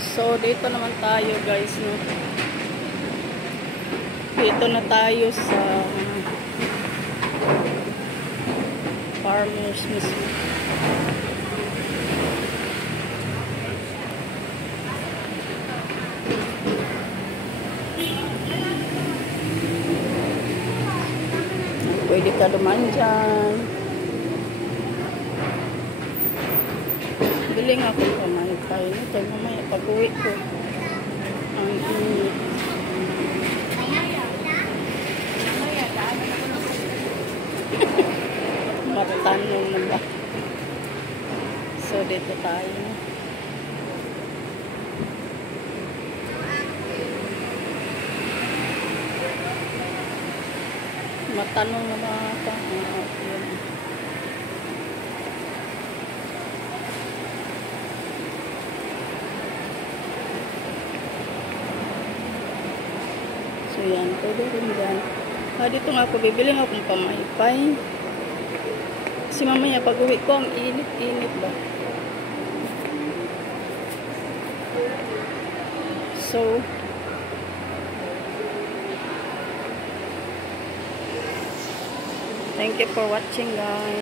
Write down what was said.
So, dito naman tayo guys, no? Dito na tayo sa farmers mismo. Pwede ka dumaan dyan. Biling ako pamaypay. Ito, mamaya pag-uwi ko. Ang init. Matanong na ba? So, dito tayo. Matanong na ba ito? Yun. So, yan. Pwede rin dyan. Dito nga ako, bibili nga akong pamaypay. Kasi mamaya pag-uwi ko, ang init-init ba? So, thank you for watching, guys.